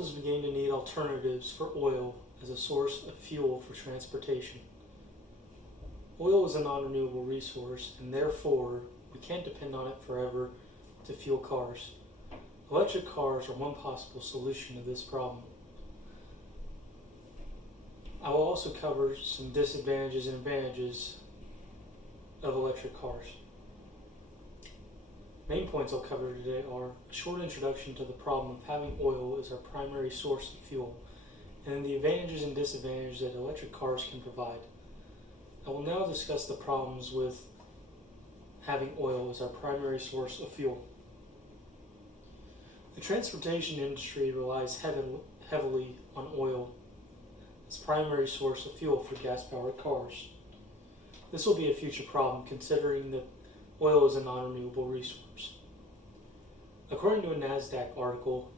world is beginning to need alternatives for oil as a source of fuel for transportation. Oil is a non-renewable resource, and therefore we can't depend on it forever to fuel cars. Electric cars are one possible solution to this problem. I will also cover some disadvantages and advantages of electric cars. Main points I'll cover today are a short introduction to the problem of having oil as our primary source of fuel, and then the advantages and disadvantages that electric cars can provide. I will now discuss the problems with having oil as our primary source of fuel. The transportation industry relies heavily on oil as primary source of fuel for gas-powered cars. This will be a future problem considering that oil is a non-renewable resource. According to a NASDAQ article,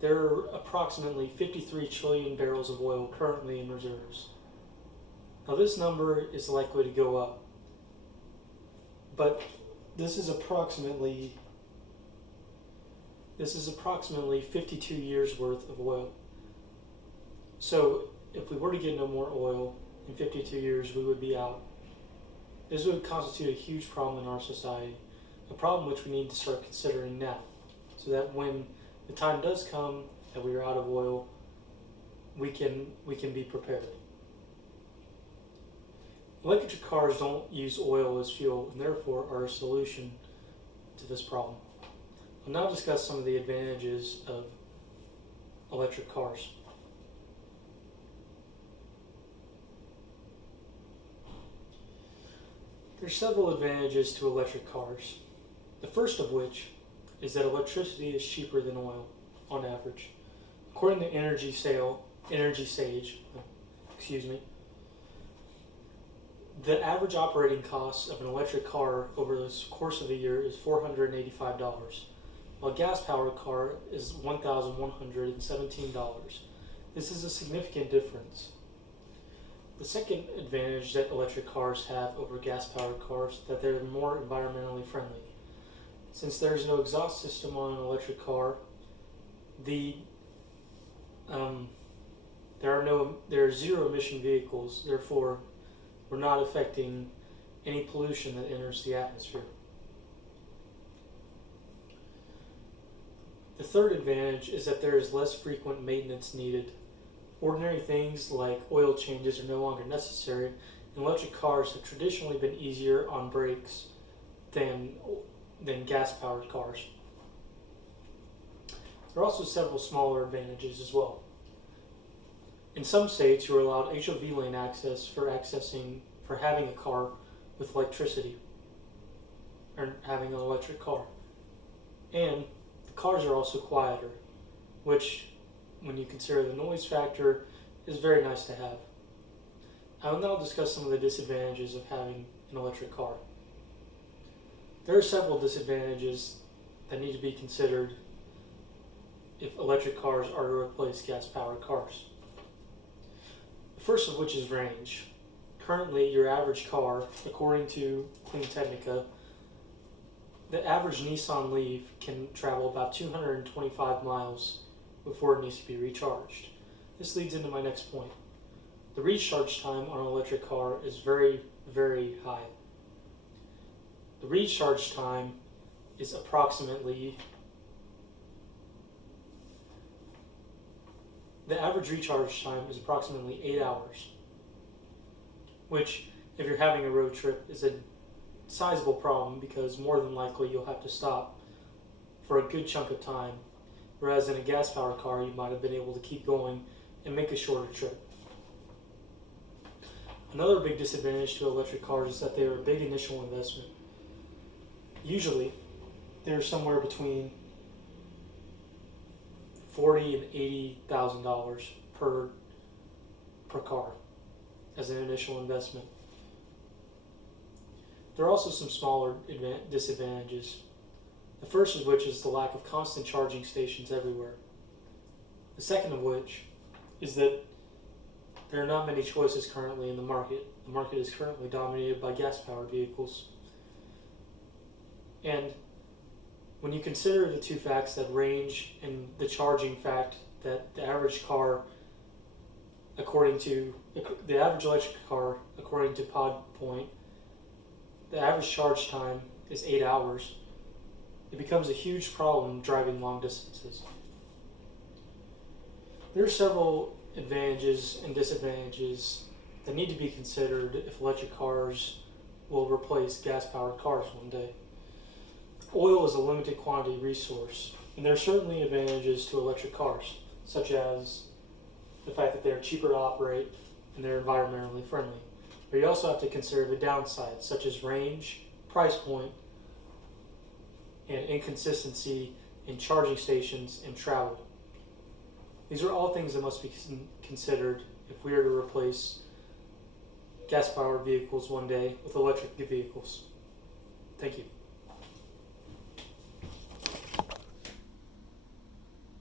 there are approximately 53 trillion barrels of oil currently in reserves. Now this number is likely to go up, but this is approximately 52 years worth of oil. So if we were to get no more oil in 52 years, we would be out. This would constitute a huge problem in our society, a problem which we need to start considering now, so that when the time does come that we are out of oil, we can be prepared. Electric cars don't use oil as fuel and therefore are a solution to this problem. I'll now discuss some of the advantages of electric cars. There are several advantages to electric cars. The first of which is that electricity is cheaper than oil on average. According to Energy Sage, the average operating cost of an electric car over the course of a year is $485, while a gas-powered car is $1,117. This is a significant difference. The second advantage that electric cars have over gas-powered cars is that they're more environmentally friendly. Since there is no exhaust system on an electric car, there are zero emission vehicles. Therefore, we're not affecting any pollution that enters the atmosphere. The third advantage is that there is less frequent maintenance needed. Ordinary things like oil changes are no longer necessary, and electric cars have traditionally been easier on brakes than gas-powered cars. There are also several smaller advantages as well. In some states, you are allowed HOV lane access for having a car with electricity, or having an electric car. And the cars are also quieter, which, when you consider the noise factor, is very nice to have. I will now discuss some of the disadvantages of having an electric car. There are several disadvantages that need to be considered if electric cars are to replace gas-powered cars. The first of which is range. Currently, your average car, according to Clean Technica, the average Nissan Leaf can travel about 225 miles before it needs to be recharged. This leads into my next point. The recharge time on an electric car is very, very high. The recharge time is the average recharge time is approximately 8 hours, which, if you're having a road trip, is a sizable problem because more than likely you'll have to stop for a good chunk of time, whereas in a gas-powered car you might have been able to keep going and make a shorter trip. Another big disadvantage to electric cars is that they are a big initial investment. Usually, they're somewhere between $40,000 and $80,000 per car as an initial investment. There are also some smaller disadvantages. The first of which is the lack of constant charging stations everywhere. The second of which is that there are not many choices currently in the market. The market is currently dominated by gas-powered vehicles. And When you consider the two facts, that range and the charging fact, that the average car, according to the average electric car, according to PodPoint, the average charge time is 8 hours, it becomes a huge problem driving long distances. There are several advantages and disadvantages that need to be considered if electric cars will replace gas-powered cars one day. Oil is a limited quantity resource, and there are certainly advantages to electric cars, such as the fact that they're cheaper to operate and they're environmentally friendly. But you also have to consider the downsides, such as range, price point, and inconsistency in charging stations and travel. These are all things that must be considered if we are to replace gas-powered vehicles one day with electric vehicles. Thank you.